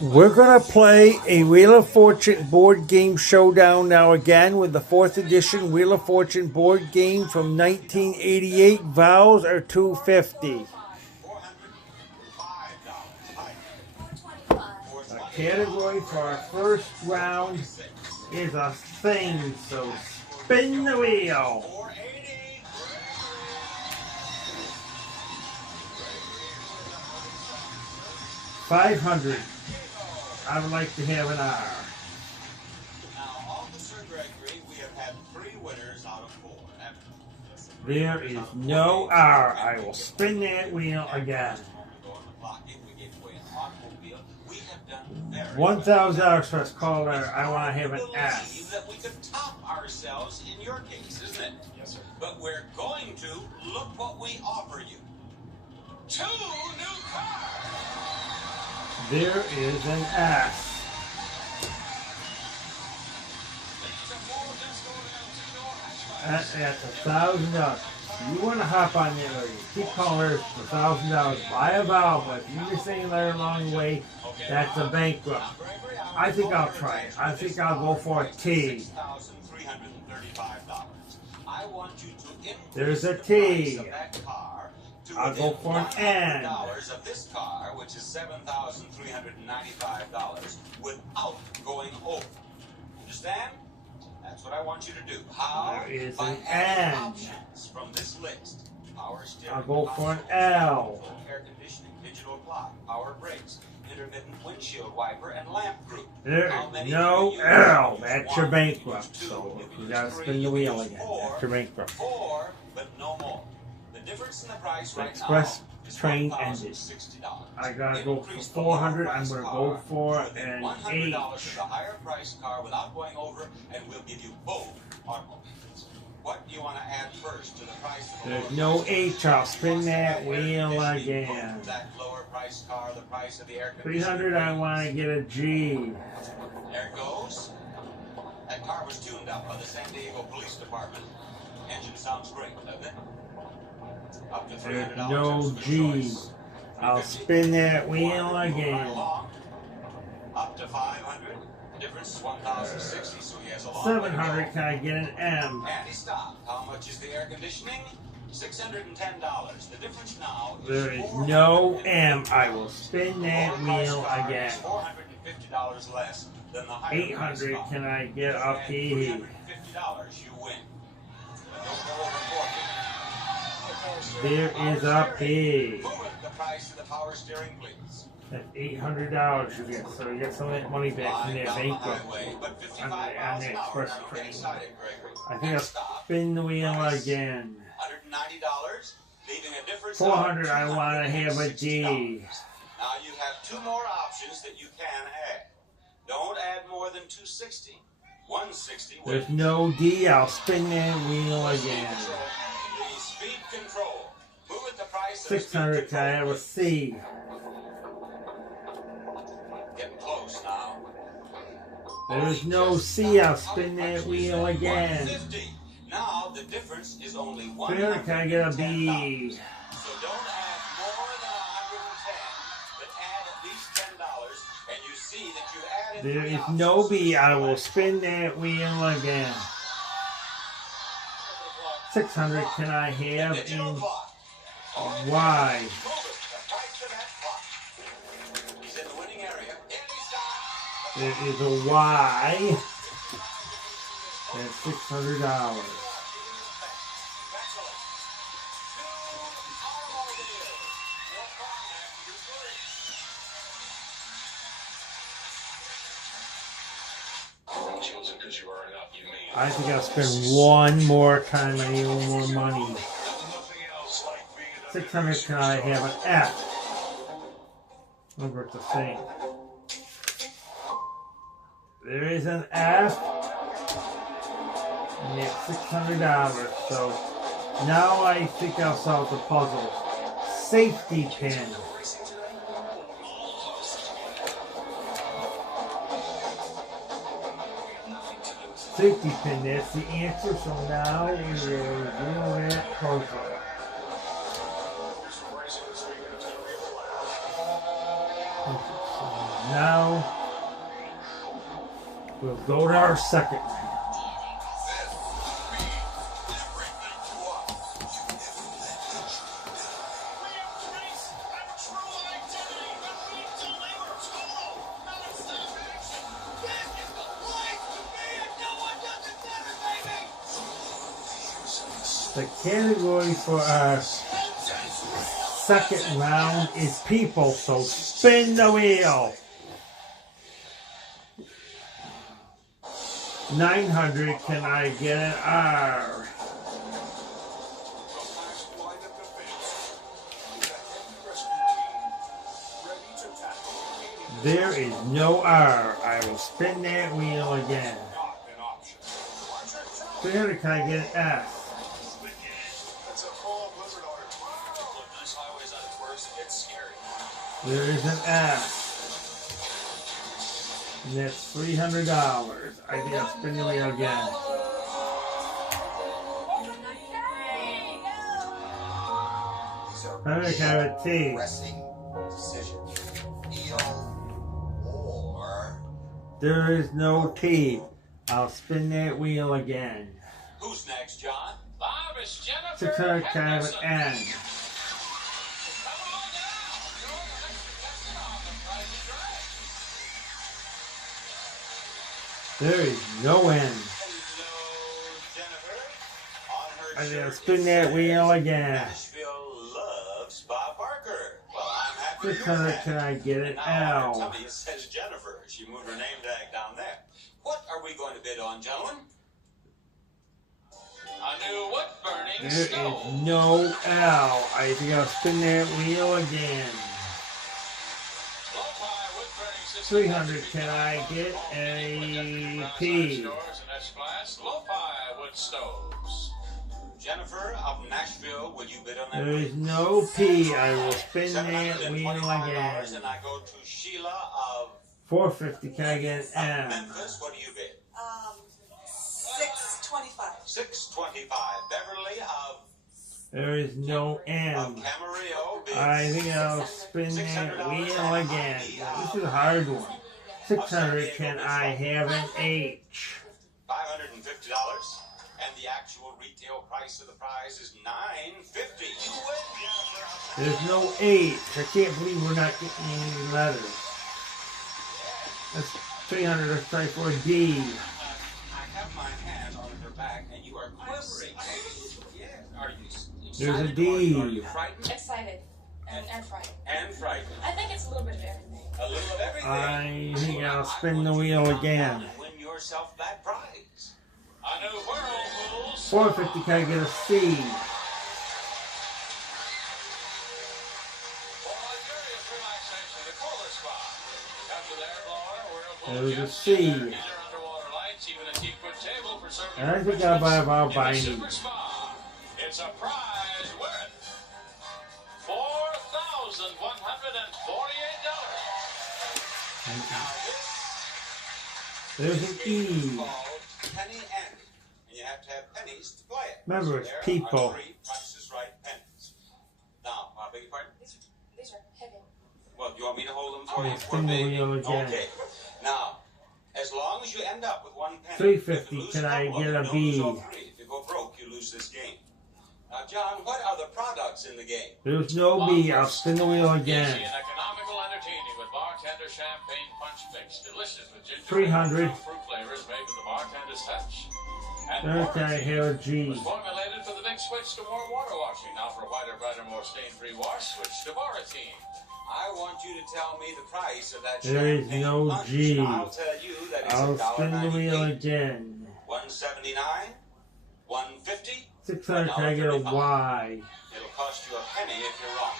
We're going to play a Wheel of Fortune board game showdown now again with the 4th edition Wheel of Fortune board game from 1988. Vowels are $2.50. Our category for our first round is a thing, so spin the wheel. 500. I would like to have an R. Now, Officer Gregory, we have had 3 winners out of 4. There is no R. I will spin that wheel again. $1,000 first caller. I want to have an S. That we could top ourselves in your case, isn't it? Yes, sir. But we're going to. Look what we offer you. 2 new cars. There is an S. That's $1,000. You want to hop on there, or you keep calling her for $1,000. Buy a vowel, but if you just saying there along the way, that's a bankrupt. I think I'll try it. I think I'll go for a T. There's a T. I'll go for an N. Of this car, which is $7,395 without going over. Understand? That's what I want you to do. How? There is by an N. options from this list. Power steering. I'll go for an L. Air conditioning, digital clock, power brakes, intermittent windshield wiper, and lamp group. There is no L. That's your bankrupt. So you gotta spin the wheel again. That's your bankrupt. 4, but no more. The difference in the price right Express now is train ended. $1,060. I gotta go for 400. I'm gonna go for an H. $100 the higher price car without going over, and we'll give you both automobiles. What do you want to add first to the price of the There's no H. I'll spin that wheel again. That lower price car, the price of the air conditioning. 300. I want to get a G. There it goes. That car was tuned up by the San Diego Police Department. Engine sounds great, doesn't it? Up to There's $300 no G. I'll spin that wheel again. Up to 500. The difference is 1,060, so he has a long 700. Can I get an M? Andy, stop. How much is the air conditioning? $610. The difference now is There is no M. I will spin that wheel again. $450 less than the higher 800. Can I get a P? $350, you win. But don't go over 450. There is a P. Move it, the price of the power steering, please. That's $800 you get. So you get some of that money back from that bankrupt on the express train. I think I'll spin the wheel again. $190, leaving a difference 400. of I want to have a D. Now you have 2 more options that you can add. Don't add more than 260. 160. There's no D. I'll spin that wheel again. The speed control. Move it the price of 600. Can I have a C? Getting close now. There is no C. I'll spin that wheel again. 150. Now the difference is only 300. Can I get a B? So don't add more than 110, but add at least $10, and you see that you added. There is no B. I will spin that wheel again. 600. Can I have in Y? There is a Y. That's $600. I think I'll spend one more time. I need a little more money. 600. Can I have an F? Remember, it's a thing. There is an F. And it's $600. So now I think I'll solve the puzzle. Safety pin. Safety pin, that's the answer. So now we will do that puzzle. Now we'll go to our second round. The category for our second round is people, so spin the wheel. 900, can I get an R? There is no R. I will spin that wheel again. 300, can I get an S? There is an S. And that's $300. I think I'll spin the wheel again. I'm going to have a T. There is no T. I'll spin that wheel again. Who's next, John? Bob is Jennifer. 600, can I have an N? There is no end. I gotta spin that wheel again. Nashville loves Bob Barker. Well, I'm happy 600, can I get an L? Somebody says Jennifer. She moved her name tag down there. What are we going to bid on, gentlemen? A new wood-burning There stove. is no L. I think I'll spin that wheel again. 300, can I get a P? Jennifer of Nashville, will you bid on that? There is no P. I will spin that wheel again. And I go to Sheila of 450, can I get an M? Memphis. What do you bid? 625. 625. Beverly of There is no M. Camarillo bids I think I'll spin that wheel again. This is a hard one. 600, can I have an H? $550. And the actual retail price of the prize is $950. You win, Jennifer. There's no H. I can't believe we're not getting any letters. That's 300. Let's try for a D. I have my hand on her back, and you are quivering. Yes. Are you excited? There's a D. Or are you frightened? Excited and frightened. And frightened. I think it's a little bit of everything. A little of everything. I think I'll spin the wheel again. And win yourself that prize. A new whirlpool. 450, can I get a C? For luxurious relaxation, the cooler spa. After their blower, whirlpool There's a jets, C. these are underwater lights, even a teakwood table for serving And I think I'll buy about in the binding. super spa. It's a prize worth $4,148. Now There's an E. called penny ante, and you have to have pennies to play it. Remember, it's There people. are 3 Price is Right pennies. Now, I beg your pardon? These are heavy. Well, do you want me to hold them for you? Spin the wheel again. Okay. Now, as long as you end up with 1 penny, 350, you lose can I couple of get them, a don't B? lose all 3. If you go broke, you lose this game. Now, John, what are the products in the game? There's no B. I'll spin the wheel Easy again. and economical entertaining with bartender champagne punch mix. Delicious with ginger 300. and fruit flavors made with the bartender's touch. And There, can I Warranty have a G? was formulated for the big switch to warm water washing. Now for a whiter, brighter, more stain-free wash, switch to Boratine. I want you to tell me the price of that There is champagne no punch. G. And I'll tell you that it's I'll spin the wheel $1.98, again. $1.79, $1.50. 600, can I get a Y? It'll cost you a penny if you're wrong.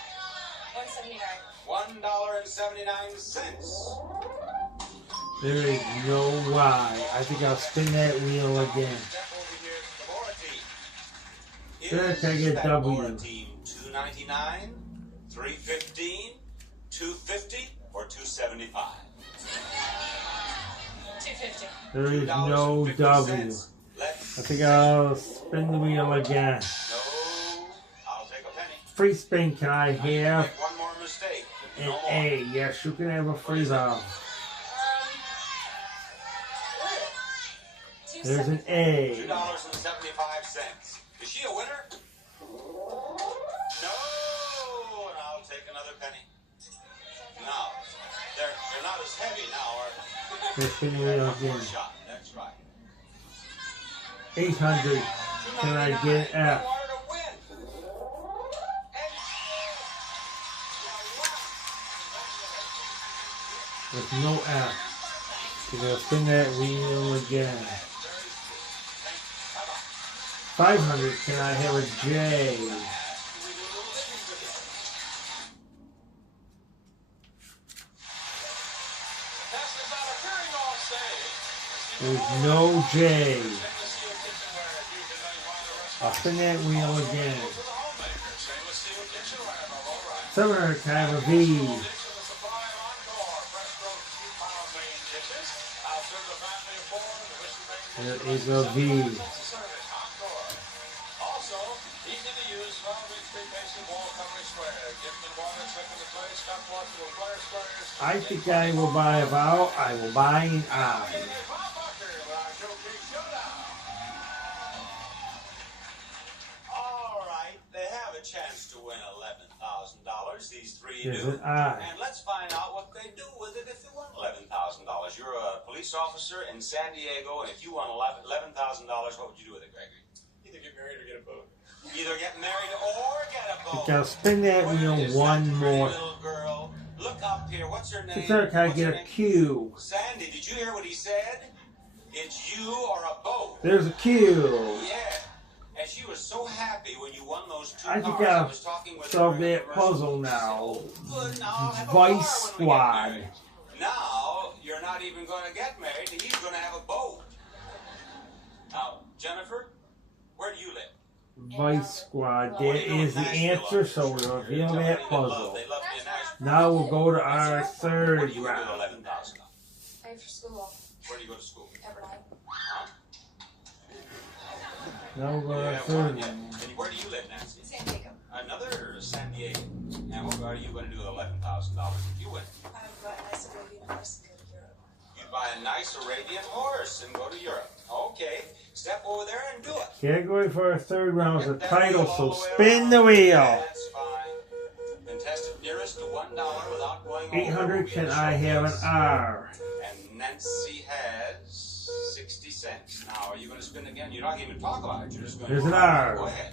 179. $1.79. There is no Y. I think I'll spin that wheel again. There, can I get W? $2.99, $3.15, $2.50, or $2.75? $250. There is no W. I think I'll spin the wheel again. No, I'll take a penny. Free spin, can I have? Make one more mistake. An A. Yes, you can have a free vowel. There's an A. $2.75. Is she a winner? No, and I'll take another penny. No, they're not as heavy now, are they? Let's spin the wheel again. Shot. That's right. 800. Can I get an F? There's no F. You're gonna spin that wheel again. 500. Can I have a J? There's no J. I'll spin that wheel again. 700. Can I have a V? There is a V. I think I will buy a vowel. I will buy an I. All right, they have a chance to win $11,000. These three There's do. an I. And let's find out what they do with it if they won $11,000. You're a police officer in San Diego, and if you won $11,000, what would you do with it, Gregory? Either get married or get a boat. Either get married or get a boat. I'll spin that wheel one more. Little girl. Look up here. What's her name? 600. Can I What's get her a name? Q? Sandy, did you hear what he said? It's you or a boat. There's a Q. Yeah. And she was so happy when you won those two I think cars. I'll was talking with solve her in the that puzzle now. So good. Now I'll have a Vice car when we get Squad. married. Now you're not even going to get married. He's going to have a boat. Now, Jennifer, where do you live? Vice Squad. That is the answer, so we'll reveal that puzzle. They love me in Nashville. Now we'll go to our Where third do you go to round. $11,000? Pay for school. Where do you go to school? Pepperdine. Huh? Now we'll go to our Yeah, third yeah. round. And where do you live, Nancy? San Diego. Another San Diego. And what are you going to do with $11,000 if you win? I would buy a nice Arabian horse and go to Europe. You buy a nice Arabian horse and go to Europe. Okay, step over there and do it. Category for our third round is a Get that title, wheel all so the way spin around. the wheel. That's fine. Contestant nearest to $1 without going over. 800. will be in Can the I have an showcase. R? And Nancy has 60 cents. Now, are you going to spin again? You're not going to even talk about it. You're just going There's to an R. Go ahead.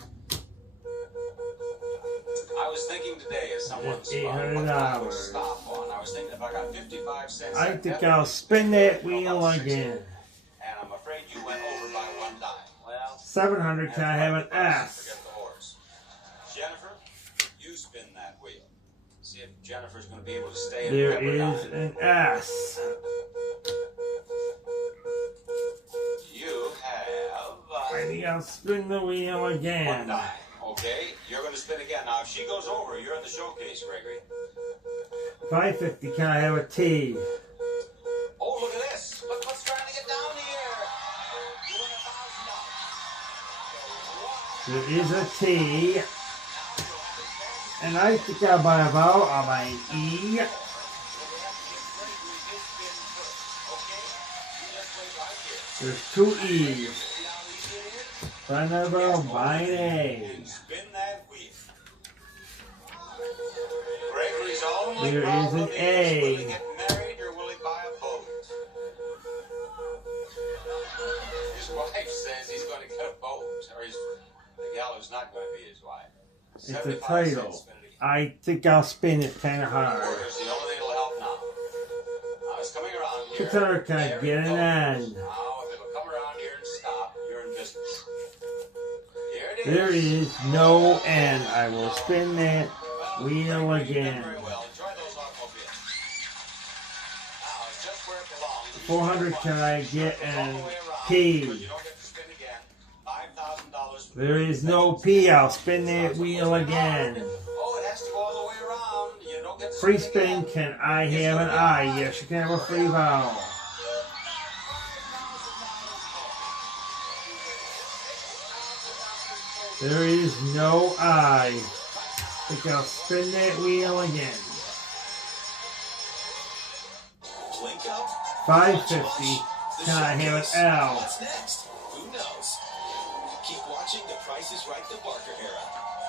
I was thinking today as someone It's spun, what I would $800. stop on. I was thinking if I got 55 cents. I I'd think bet I'll spin that I'll wheel about 60. again. And I'm afraid you went over by $1. Well, 700. Can I have an S? forget the horse. Jennifer, you spin that wheel. See if Jennifer's going to be able to stay in There Pepperdine. is an S. You have I think I'll spin the wheel $1. again. Okay, you're going to spin again. Now, if she goes over, you're in the showcase, Gregory. 550. Can I have a T? Oh, look at this. Look what's trying to get down here. You win $1,000. There is a T. And I think I'll buy a vowel. I'll buy an E. There's two E's. Buy another vowel. Buy an A. And spin that wheel. Gregory's only There is problem an is, A. will he get married or will he buy a boat? His wife says he's going to get a boat. Or the gal who's not going to be his wife. It's a 75 title. cents, spin it again. I think I'll spin it kind of hard. Quarters, the only thing that'll help now. Now it's coming around here. 600. Can I There get it an goes. N? Now, if it'll come around here and stop, you're in business. Here it is. There is no N. I will spin that Well, wheel Gregory, you've done again. very well. Enjoy those automobiles. Now, it's just where it belongs. 400. Can I get All an the way around, P? but you don't get to spin again. $5,000 for the There is no P. I'll spin that wheel again. Oh, it has to go all the way around. You don't get to Free spin spin. again. Can I have an I? Yes, you can have a free vowel. There is no I. I think I'll spin that wheel again. Blink out. 550. Can I have an L? What's next? Who knows? Keep watching The Price is Right, the Barker era.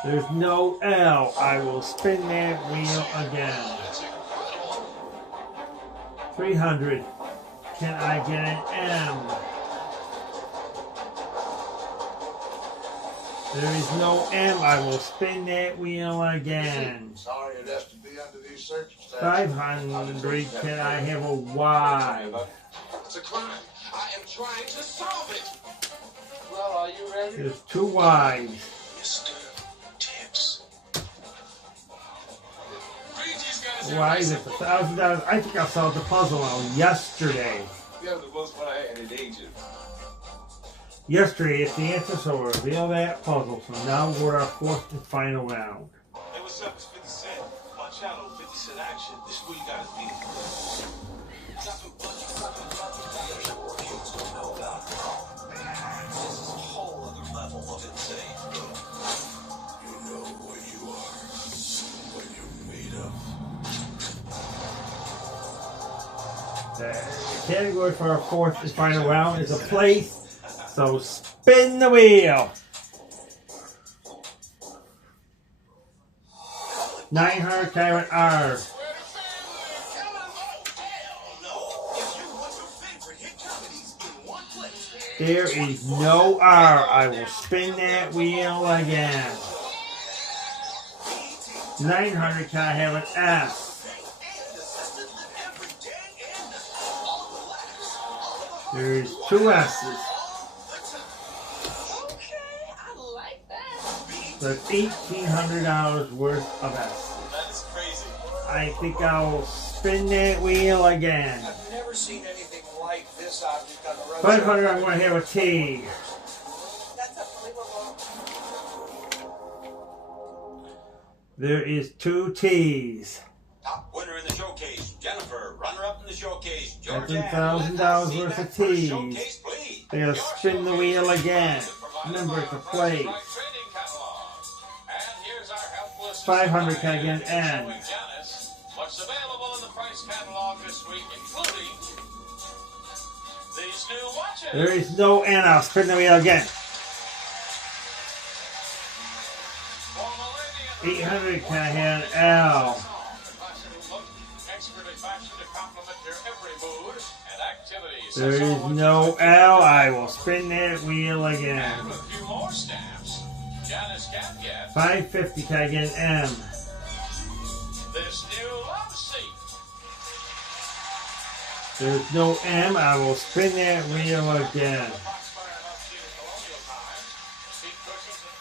There's no L. I will spin that wheel again. 300. Can I get an M? There is no M. I will spin that wheel again. Sorry, it has to be under these circumstances. 500. Can I have a Y? It's a crime. I am trying to solve it. Well, are you ready? There's 2 Y's. Mr. Tips. Why is it $1,000? I think I solved the puzzle out yesterday. Yeah, the most fun I had in Egypt. Yesterday, it's the answer, so we'll reveal that puzzle. So now we're our 4th and final round. Hey, what's up? It's 50 Cent. My channel, 50 Cent Action. This is where you gotta be. This is a whole other level of insane. You know what you are, what you're made of. The category for our 4th and final round is a place. So spin the wheel. 900 carat R. There is no R. I will spin that wheel again. 900. Can I have an S? There's 2 S's. That's $1,800 worth of S. That is crazy. I think I'll spin that wheel again. I've never seen anything like this object on the road. 500. I'm going to have a T. That's unbelievable. There is 2 T's. Top winner in the showcase, Jennifer. Runner-up in the showcase, That's Georgia. $1,000 worth of T's. Showcase, please. They're going to spin the wheel again. Remember, it's a place. 500. Can I get an N? What's available in the price catalog this week, including these new watches. There is no N. I'll spin the wheel again. 800. Can I have an L? There is no L. I will spin that wheel again. 550. Can I get an M? This new love seat. There's no M. I will spin that wheel again.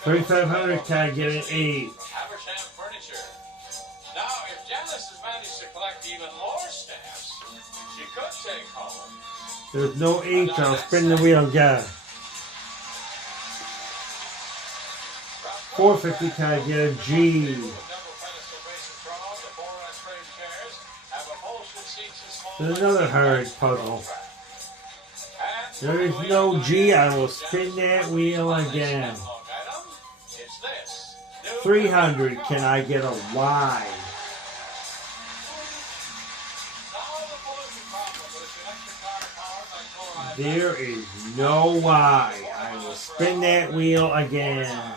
3,500. Can I get an 8? Haversham Furniture. Now, if Janice has managed to collect even more stamps, she could take home. There's no H. I'll spin the wheel again. 450. Can I get a G? There's another hard puzzle. There is no G. I will spin that wheel again. 300. Can I get a Y? There is no Y. I will spin that wheel again.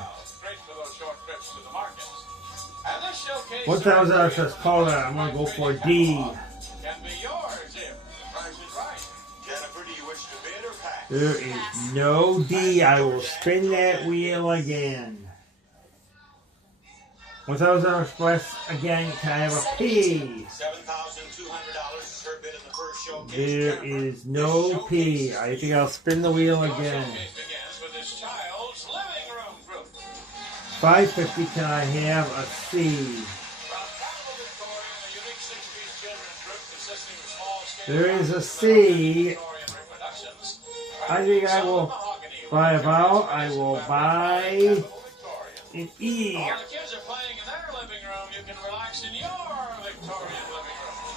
$1,000 says Paula. I'm going to go for D. There is no D. I will spin that wheel again. $1,000 express again. Can I have a P? $7,200 per bid in the first showcase. There is no P. I think I'll spin the wheel again. 550. Can I have a C? There is a C. I think I will buy a vowel. I will buy an E. While the kids are playing in their living room, you can relax in your Victorian living room.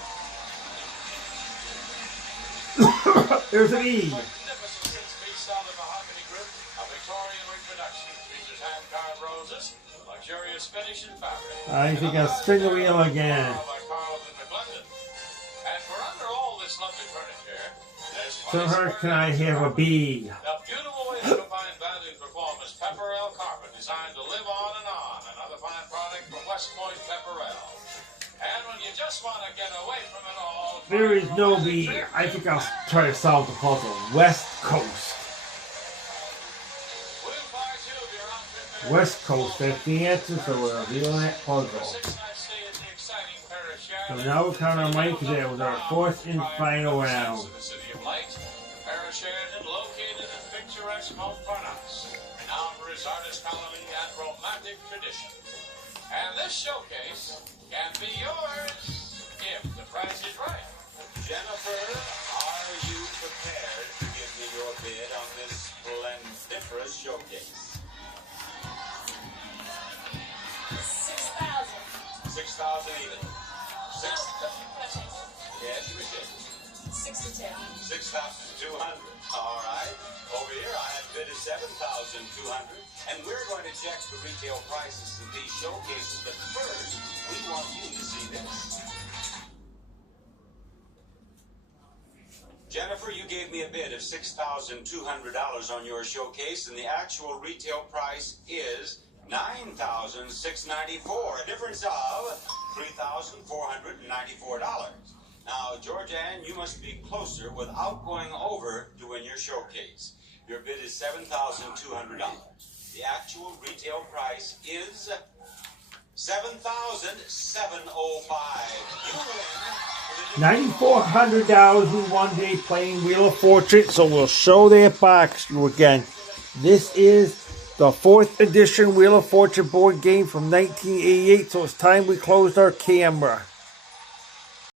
There's an E. Magnificent 6-piece solid mahogany group of Victorian reproduction. Features hand-carved roses, luxurious finish and fabric. I think I'll spin the wheel again. By Carlton McLendon. And for under all this lovely furniture, there's So her, can I have a B? the beautiful way to combine value and performance. Pepperell carpet, designed to live on. Another fine product from West Point Pepperell. And when you just want to get away from it all, There is no B. I think I'll try to solve the puzzle. West Coast. West Coast, that's the answer, so we're revealing that puzzle. So now we're counting on Mike because it was our fourth and final round. Located in picturesque Montparnasse, renowned for its artist colony and romantic tradition. And this showcase can be yours if the price is right. Jennifer, are you prepared to give me your bid on this splendiferous showcase? 6,000. 6,000 even. Six. Yes, you did. 6 to 10. 6,200. All right. Over here, I have bid of 7,200, and we're going to check the retail prices of these showcases. But first, we want you to see this. Jennifer, you gave me a bid of $6,200 on your showcase, and the actual retail price is $9,694, a difference of $3,494. Now, Georgianne, you must be closer without going over to win your showcase. Your bid is $7,200. The actual retail price is $7,705. You win. $9,400 in one day playing Wheel of Fortune, so we'll show that box to you again. This is the 4th edition Wheel of Fortune board game from 1988, so it's time we closed our camera.